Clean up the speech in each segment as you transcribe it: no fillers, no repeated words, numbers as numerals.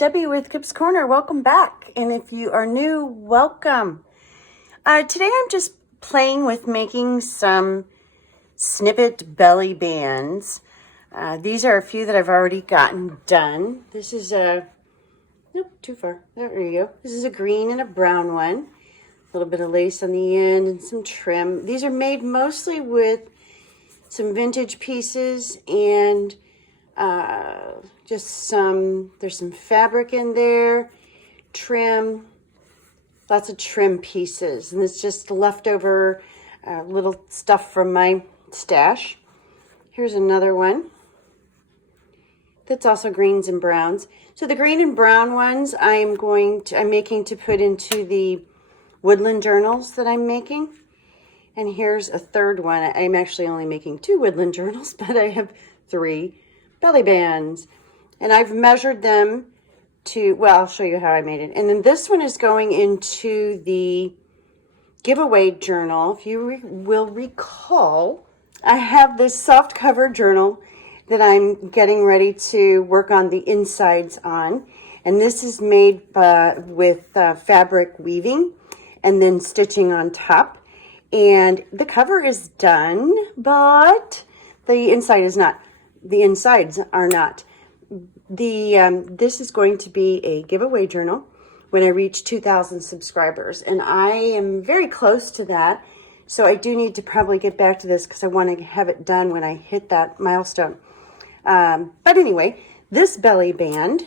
Debbie with Kip's Corner. Welcome back. And if you are new, welcome. Today I'm just playing with making some Snippet belly bands. These are a few that I've already gotten done. This is a, nope, too far. There you go. This is a green and a brown one. A little bit of lace on the end and some trim. These are made mostly with some vintage pieces and just there's some fabric in there, trim, lots of trim pieces. And it's just leftover little stuff from my stash. Here's another one that's also greens and browns. So the green and brown ones I'm making to put into the Woodland journals that I'm making. And here's a third one. I'm actually only making 2 Woodland journals, but I have 3 belly bands. And I've measured them to, well, I'll show you how I made it. And then this one is going into the giveaway journal. If you will recall, I have this soft cover journal that I'm getting ready to work on the insides on. And this is made with fabric weaving and then stitching on top. And the cover is done, but the inside is not. The insides are not. This is going to be a giveaway journal when I reach 2,000 subscribers. And I am very close to that. So I do need to probably get back to this because I want to have it done when I hit that milestone. But anyway, this belly band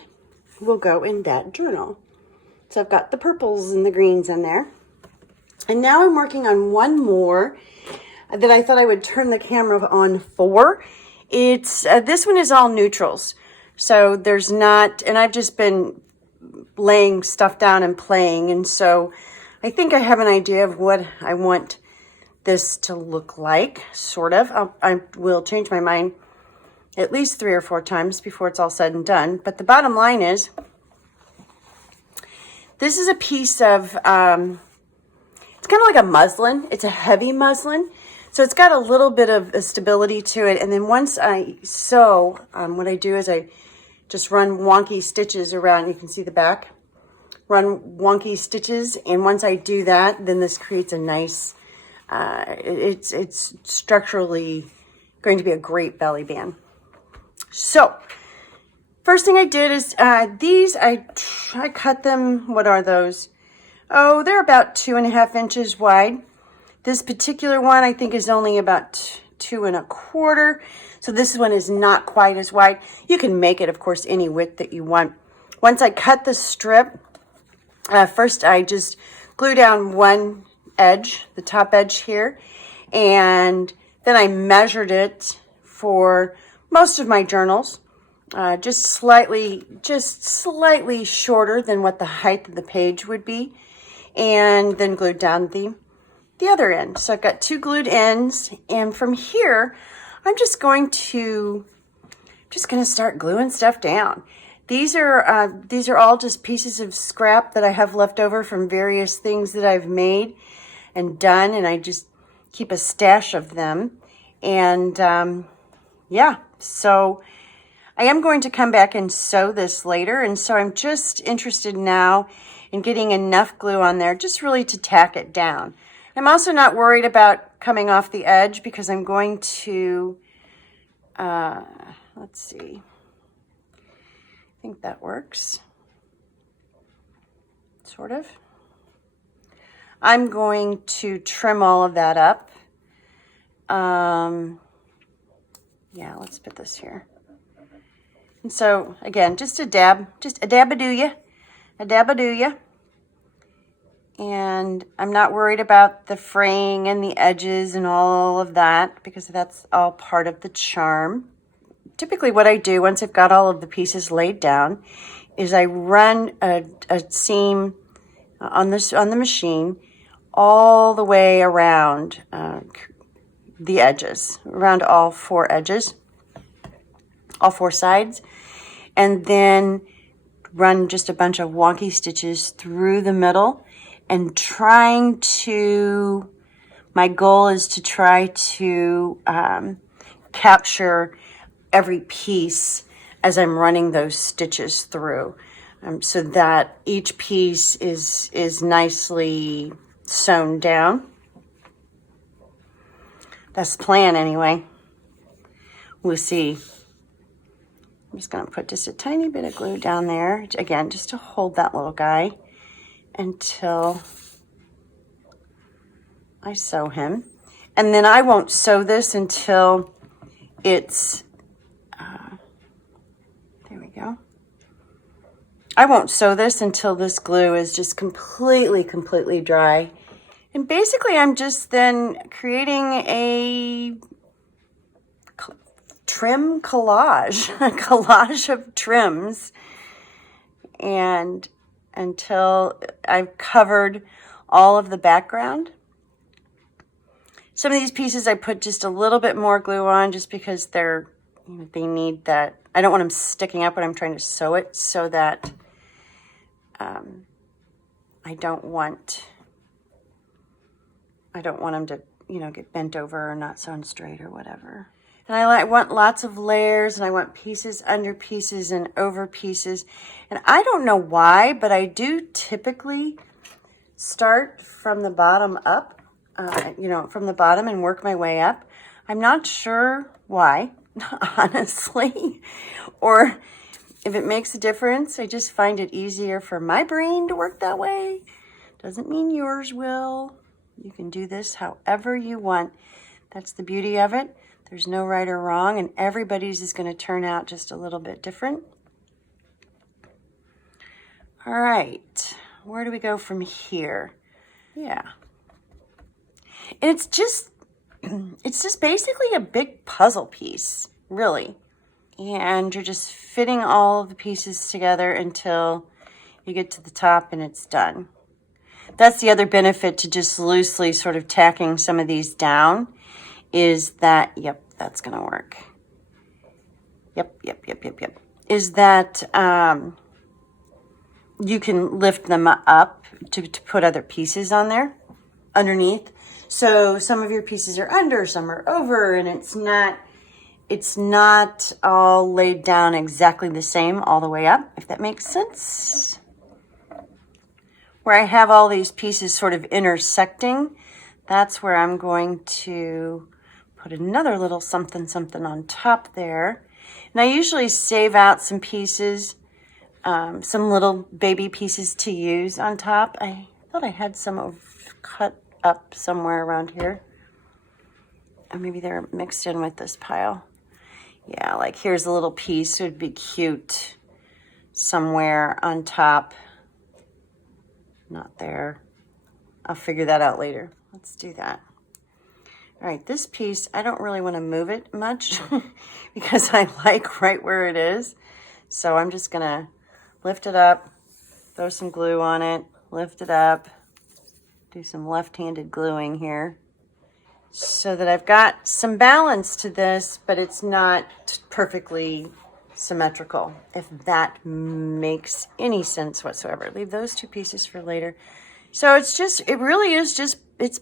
will go in that journal. So I've got the purples and the greens in there. And now I'm working on one more that I thought I would turn the camera on for. It's this one is all neutrals. So there's not, and I've just been laying stuff down and playing. And so I think I have an idea of what I want this to look like, sort of. I will change my mind at least 3 or 4 times before it's all said and done. But the bottom line is, this is a piece of, it's kind of like a muslin. It's a heavy muslin. So it's got a little bit of a stability to it. And then once I sew, what I do is I just run wonky stitches around. You can see the back. Run wonky stitches. And once I do that, then this creates a nice, it's structurally going to be a great belly band. So first thing I did is these, I cut them. What are those? Oh, they're about 2.5 inches wide. This particular one I think is only about 2 1/4. So this one is not quite as wide. You can make it, of course, any width that you want. Once I cut the strip, first I just glue down one edge, the top edge here, and then I measured it for most of my journals, just slightly shorter than what the height of the page would be, and then glued down the other end. So I've got 2 glued ends, and from here I'm just going to start gluing stuff down. These are all just pieces of scrap that I have left over from various things that I've made and done, and I just keep a stash of them. And yeah, so I am going to come back and sew this later, and so I'm just interested now in getting enough glue on there just really to tack it down. I'm also not worried about coming off the edge because I'm going to, let's see, I think that works, sort of. I'm going to trim all of that up. Yeah, let's put this here. And so, again, just a dab-a-do-ya. And I'm not worried about the fraying and the edges and all of that because that's all part of the charm. Typically what I do once I've got all of the pieces laid down is I run a seam on the machine all the way around the edges, around all 4 edges, all 4 sides, and then run just a bunch of wonky stitches through the middle. And my goal is to try to capture every piece as I'm running those stitches through. so that each piece is nicely sewn down. That's the plan anyway. We'll see. I'm just going to put just a tiny bit of glue down there, again, just to hold that little guy until I sew him. And then I won't sew this until it's, there we go. I won't sew this until this glue is just completely dry. And basically I'm just then creating a trim collage, a collage of trims, and until I've covered all of the background. Some of these pieces I put just a little bit more glue on just because they're, they need that. I don't want them sticking up when I'm trying to sew it, so that I don't want them to, get bent over or not sewn straight or whatever. And I want lots of layers, and I want pieces under pieces and over pieces. And I don't know why, but I do typically start from the bottom up, from the bottom and work my way up. I'm not sure why, honestly, or if it makes a difference. I just find it easier for my brain to work that way. Doesn't mean yours will. You can do this however you want. That's the beauty of it. There's no right or wrong, and everybody's is going to turn out just a little bit different. All right, where do we go from here? Yeah. And it's just basically a big puzzle piece, really. And you're just fitting all of the pieces together until you get to the top and it's done. That's the other benefit to just loosely sort of tacking some of these down, is that, yep, that's going to work. Yep. Is that you can lift them up to put other pieces on there underneath. So some of your pieces are under, some are over, and it's not all laid down exactly the same all the way up, if that makes sense. Where I have all these pieces sort of intersecting, that's where I'm going to put another little something on top there. And I usually save out some pieces, some little baby pieces to use on top. I thought I had some cut up somewhere around here. Or maybe they're mixed in with this pile. Yeah, like here's a little piece. It would be cute somewhere on top. Not there. I'll figure that out later. Let's do that. All right, this piece, I don't really want to move it much because I like right where it is. So I'm just going to lift it up, throw some glue on it, lift it up, do some left-handed gluing here so that I've got some balance to this, but it's not perfectly symmetrical, if that makes any sense whatsoever. Leave those two pieces for later. So it really is just, it's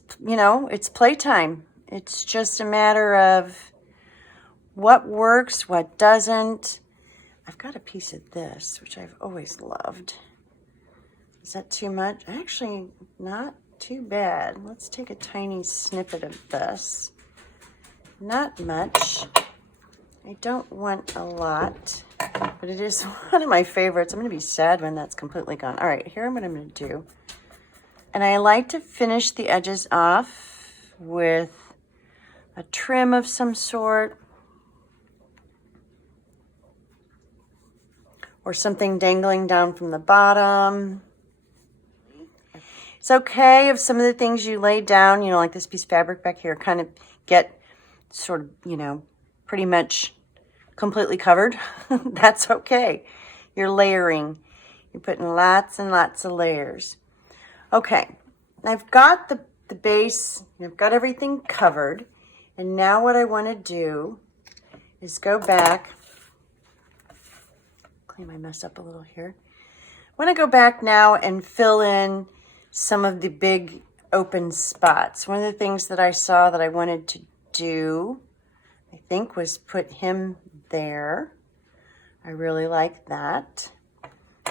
playtime. It's just a matter of what works, what doesn't. I've got a piece of this, which I've always loved. Is that too much? Actually, not too bad. Let's take a tiny snippet of this. Not much. I don't want a lot, but it is one of my favorites. I'm going to be sad when that's completely gone. All right, here what I'm going to do. And I like to finish the edges off with a trim of some sort, or something dangling down from the bottom. It's okay if some of the things you lay down, like this piece of fabric back here, kind of get sort of, pretty much completely covered. That's okay. You're layering. You're putting lots and lots of layers. Okay, I've got the base, I've got everything covered. And now what I want to do is go back, clean my mess up a little here. I want to go back now and fill in some of the big open spots. One of the things that I saw that I wanted to do, I think, was put him there. I really like that.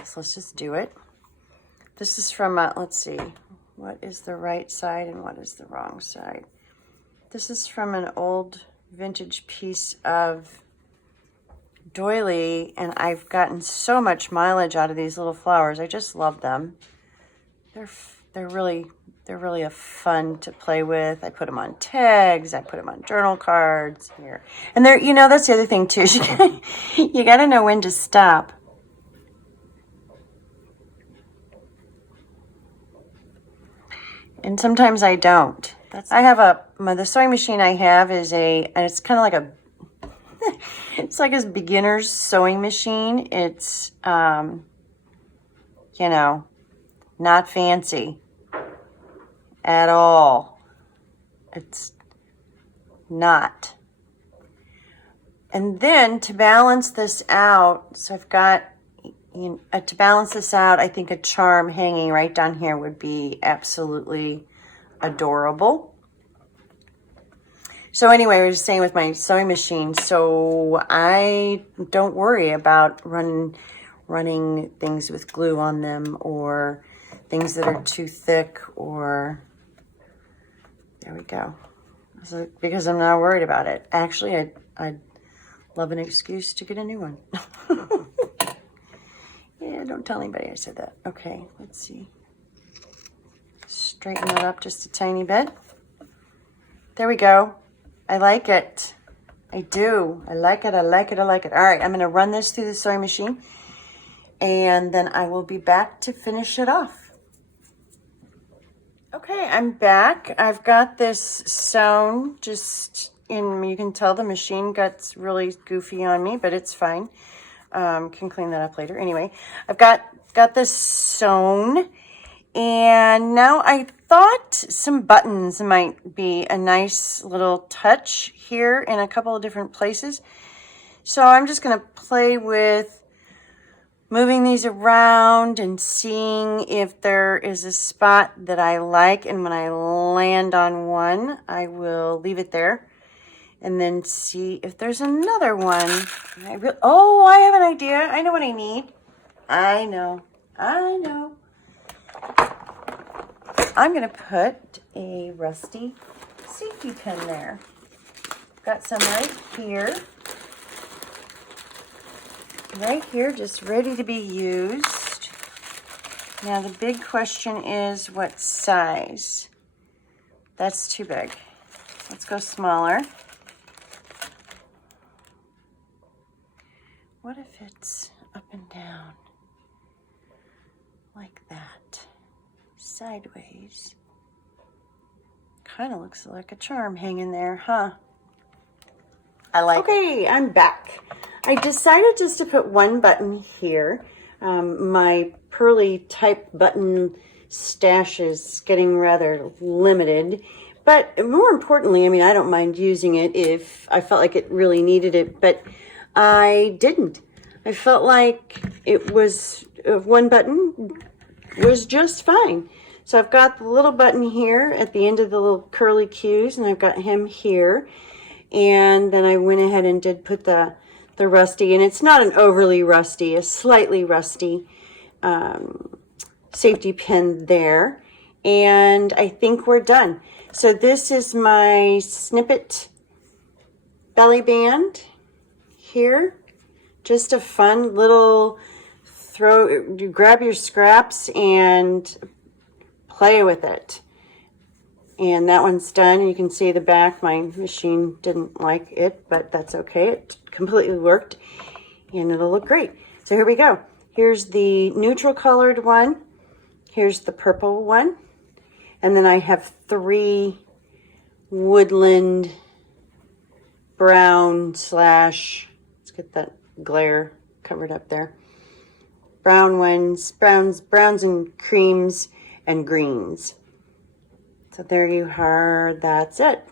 So let's just do it. This is from, let's see, what is the right side and what is the wrong side? This is from an old vintage piece of doily, and I've gotten so much mileage out of these little flowers. I just love them. They're really a fun to play with. I put them on tags. I put them on journal cards here. And they're, you know, that's the other thing too. You got to know when to stop. And sometimes I don't. I have the sewing machine I have is and it's kind of like it's like a beginner's sewing machine. It's, you know, not fancy at all. It's not. And then to balance this out, so I've got, to balance this out, I think a charm hanging right down here would be absolutely adorable. So anyway, I was just saying with my sewing machine, so I don't worry about running things with glue on them or things that are too thick, or there we go. So, because I'm not worried about it. Actually, I'd love an excuse to get a new one. Yeah, don't tell anybody I said that. Okay, let's see. Straighten it up just a tiny bit. There we go. I like it. I do. I like it. I like it. I like it. All right, I'm going to run this through the sewing machine, and then I will be back to finish it off. Okay, I'm back. I've got this sewn just in, you can tell the machine got really goofy on me, but it's fine. Can clean that up later. Anyway, I've got this sewn, and now I thought some buttons might be a nice little touch here in a couple of different places. So I'm just going to play with moving these around and seeing if there is a spot that I like, and when I land on one, I will leave it there. And then see if there's another one. Oh, I have an idea. I know what I need. I know. I'm going to put a rusty safety pin there. Got some right here. Right here, just ready to be used. Now the big question is what size? That's too big. Let's go smaller. What if it's up and down like that, sideways? Kind of looks like a charm hanging there, huh? I like it. Okay, I'm back. I decided just to put one button here. My pearly type button stash is getting rather limited, but more importantly, I mean, I don't mind using it if I felt like it really needed it, but I didn't. I felt like it was, one button was just fine. So I've got the little button here at the end of the little curly cues, and I've got him here. And then I went ahead and did put the rusty, and it's not an overly rusty, a slightly rusty safety pin there. And I think we're done. So this is my Snippet belly band here. Just a fun little grab your scraps and play with it. And that one's done. You can see the back. My machine didn't like it, but that's okay. It completely worked, and it'll look great. So here we go. Here's the neutral colored one. Here's the purple one. And then I have 3 woodland brown slash, let's get that glare covered up there. Brown ones, browns and creams and greens. So there you are. That's it.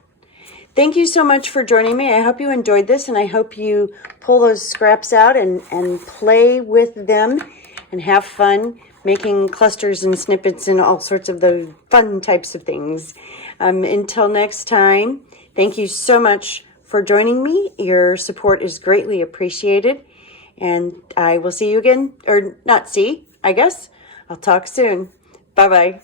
Thank you so much for joining me. I hope you enjoyed this, and I hope you pull those scraps out and play with them and have fun making clusters and snippets and all sorts of the fun types of things. Until next time, thank you so much for joining me. Your support is greatly appreciated. And I will see you again, or not see, I guess. I'll talk soon. Bye-bye.